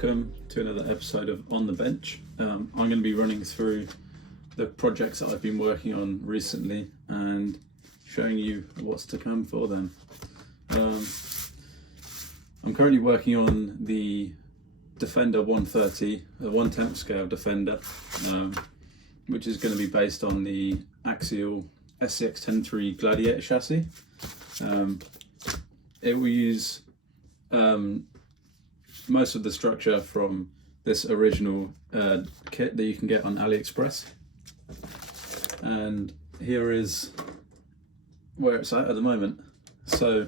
Welcome to another episode of On the Bench. I'm going to be running through the projects that I've been working on recently and showing you what's to come for them. I'm currently working on the Defender 130, the 1/10 scale Defender, which is going to be based on the axial scx10iii Gladiator chassis. It will use most of the structure from this original kit that you can get on AliExpress, and here is where it's at the moment. So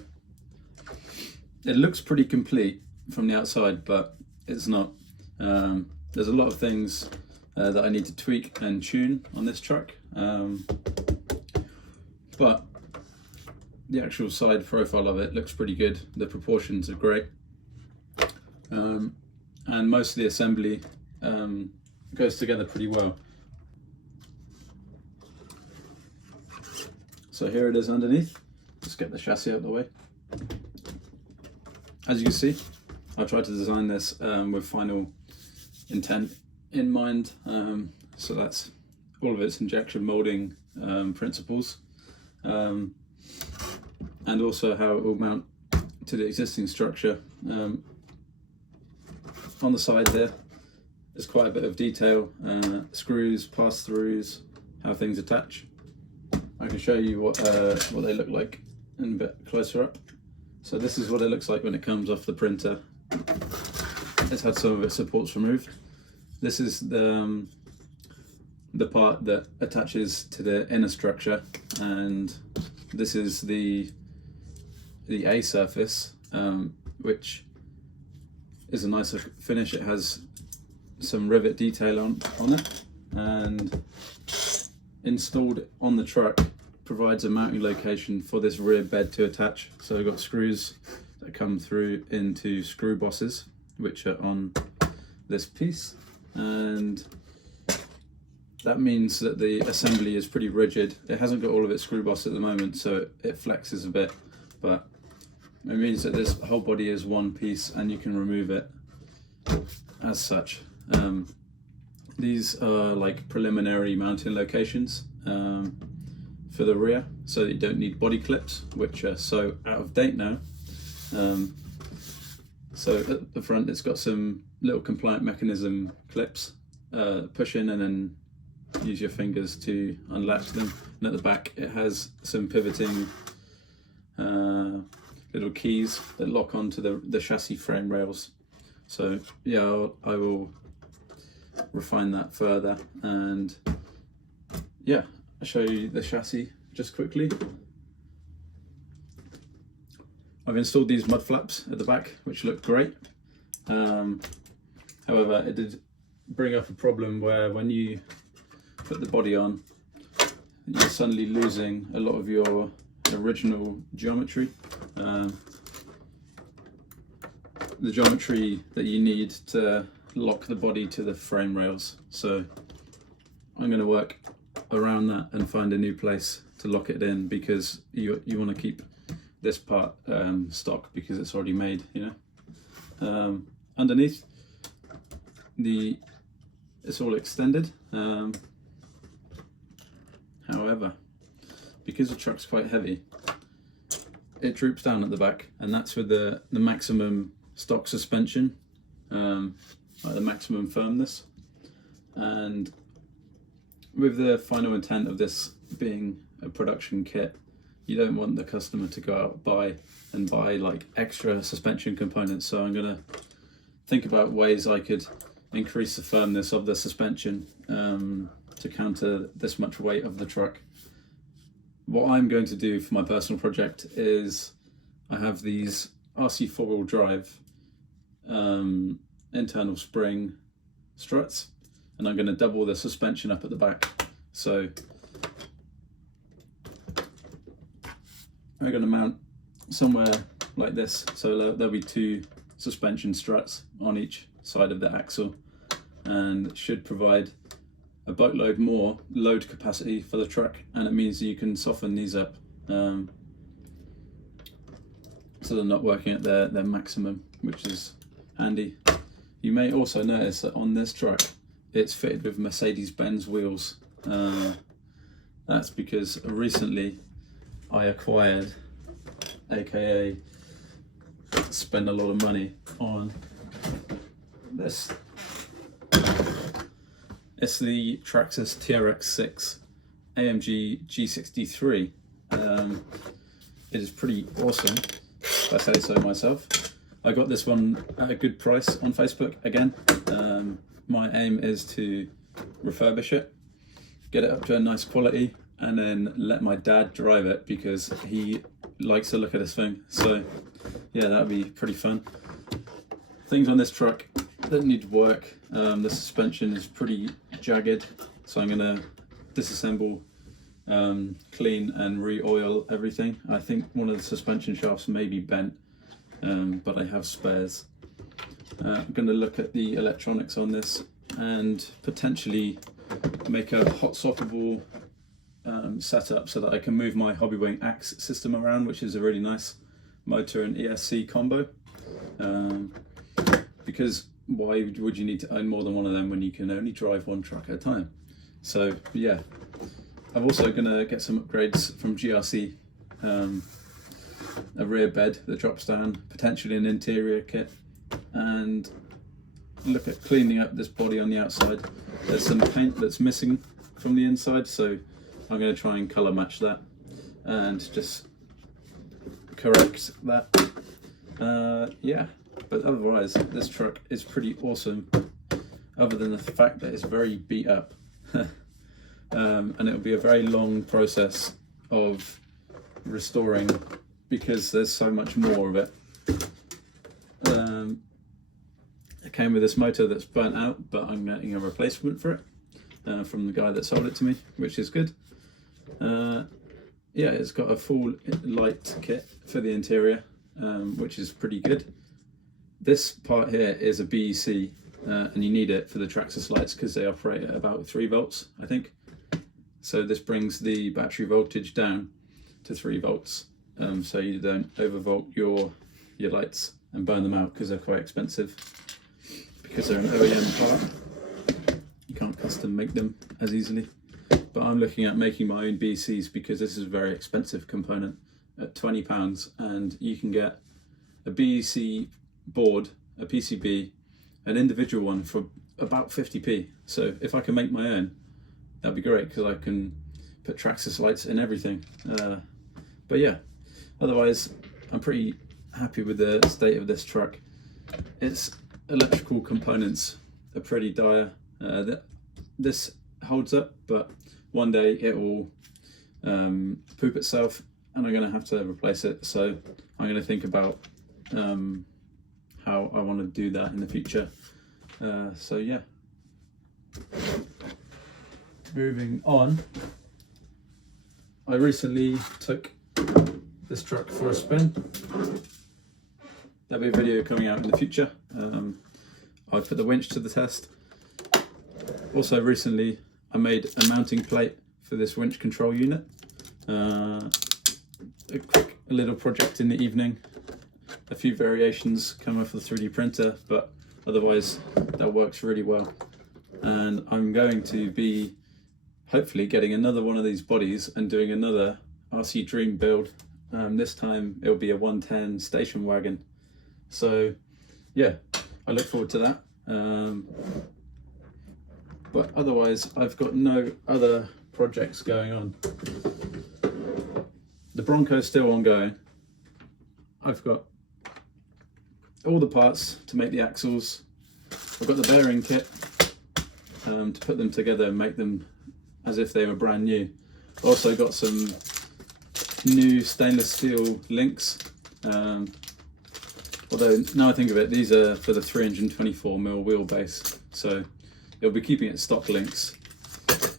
it looks pretty complete from the outside, but it's not. There's a lot of things that I need to tweak and tune on this truck, but the actual side profile of it looks pretty good. The proportions are great. And most of the assembly goes together pretty well. So here it is underneath. Let's get the chassis out of the way. As you can see, I tried to design this with final intent in mind. So that's all of its injection molding principles, and also how it will mount to the existing structure. On the side there, there's quite a bit of detail, screws, pass-throughs, how things attach. I can show you what they look like in a bit closer up. So this is what it looks like when it comes off the printer. It's had some of its supports removed. This is the part that attaches to the inner structure, and this is the A surface, which is a nicer finish. It has some rivet detail on it, and installed on the truck provides a mounting location for this rear bed to attach. So we've got screws that come through into screw bosses, which are on this piece, and that means that the assembly is pretty rigid. It hasn't got all of its screw boss at the moment, so it flexes a bit, but it means that this whole body is one piece and you can remove it as such. These are like preliminary mounting locations for the rear, so that you don't need body clips, which are so out of date now. So at the front it's got some little compliant mechanism clips, push in and then use your fingers to unlatch them, and at the back it has some pivoting little keys that lock onto the chassis frame rails. So yeah, I will refine that further, and yeah, I'll show you the chassis just quickly. I've installed these mud flaps at the back, which look great. However, it did bring up a problem where when you put the body on, you're suddenly losing a lot of your original geometry. The geometry that you need to lock the body to the frame rails. So I'm going to work around that and find a new place to lock it in, because you want to keep this part stock because it's already made, you know. Underneath, it's all extended. However, because the truck's quite heavy, it droops down at the back, and that's with the maximum stock suspension, like the maximum firmness. And with the final intent of this being a production kit, you don't want the customer to go out buy like extra suspension components. So I'm gonna think about ways I could increase the firmness of the suspension to counter this much weight of the truck. What I'm going to do for my personal project is I have these RC four-wheel drive internal spring struts, and I'm going to double the suspension up at the back. So I'm going to mount somewhere like this, so there'll be two suspension struts on each side of the axle, and it should provide a boatload more load capacity for the truck, and it means that you can soften these up so they're not working at their maximum, which is handy. You may also notice that on this truck it's fitted with Mercedes-Benz wheels. That's because recently I acquired, aka spend a lot of money on this. It's the Traxxas TRX6 AMG G63. It is pretty awesome, if I say so myself. I got this one at a good price on Facebook again. My aim is to refurbish it, get it up to a nice quality, and then let my dad drive it because he likes to look at this thing. So yeah, that'd be pretty fun. Things on this truck that need work. The suspension is pretty jagged, so I'm gonna disassemble, clean and re-oil everything. I think one of the suspension shafts may be bent, but I have spares. I'm going to look at the electronics on this and potentially make a hot swappable setup so that I can move my Hobbywing axe system around, which is a really nice motor and ESC combo. Because why would you need to own more than one of them when you can only drive one truck at a time? So yeah, I'm also going to get some upgrades from GRC. A rear bed that drops down, potentially an interior kit, and look at cleaning up this body on the outside. There's some paint that's missing from the inside, so I'm going to try and colour match that and just correct that. Yeah, but otherwise this truck is pretty awesome, other than the fact that it's very beat up. And it'll be a very long process of restoring because there's so much more of it. It came with this motor that's burnt out, but I'm getting a replacement for it from the guy that sold it to me, which is good. Yeah, it's got a full light kit for the interior, which is pretty good. This part here is a BEC, and you need it for the Traxxas lights because they operate at about 3 volts, I think. So this brings the battery voltage down to 3 volts, so you don't overvolt your lights and burn them out because they're quite expensive. Because they're an OEM part, you can't custom make them as easily. But I'm looking at making my own BCs because this is a very expensive component at £20, and you can get a BEC board, a PCB, an individual one for about 50p. So if I can make my own, that'd be great because I can put Traxxas lights in everything. But yeah, otherwise I'm pretty happy with the state of this truck. Its electrical components are pretty dire. This holds up, but one day it will poop itself and I'm going to have to replace it. So I'm going to think about how I want to do that in the future. So yeah. Moving on, I recently took this truck for a spin. There'll be a video coming out in the future. I put the winch to the test. Also recently I made a mounting plate for this winch control unit. A little project in the evening. A few variations come off the 3D printer, but otherwise that works really well. And I'm going to be hopefully getting another one of these bodies and doing another RC Dream build. This time it'll be a 110 station wagon. So yeah, I look forward to that. But otherwise I've got no other projects going on. The Bronco's still ongoing. I've got all the parts to make the axles. I've got the bearing kit to put them together and make them as if they were brand new. Also got some new stainless steel links. Although now I think of it, these are for the 324mm wheelbase, so it'll be keeping it stock links,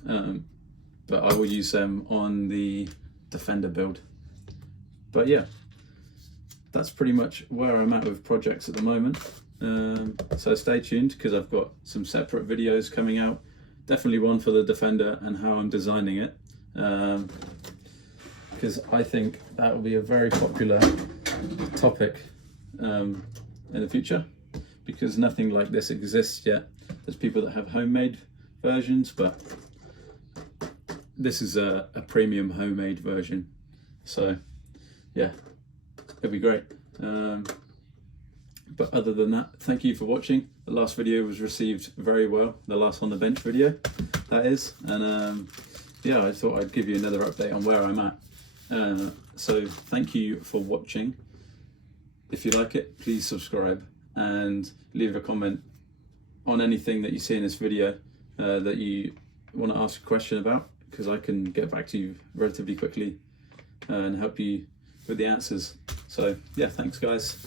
but I will use them on the Defender build. But yeah, that's pretty much where I'm at with projects at the moment. So stay tuned because I've got some separate videos coming out. Definitely one for the Defender and how I'm designing it, because I think that will be a very popular topic in the future, because nothing like this exists yet. There's people that have homemade versions, but this is a premium homemade version. So yeah, it'd be great. But other than that, thank you for watching. The last video was received very well, the last on the bench video, that is. And yeah, I thought I'd give you another update on where I'm at. So thank you for watching. If you like it, please subscribe and leave a comment on anything that you see in this video that you want to ask a question about, because I can get back to you relatively quickly and help you with the answers. So yeah, thanks guys.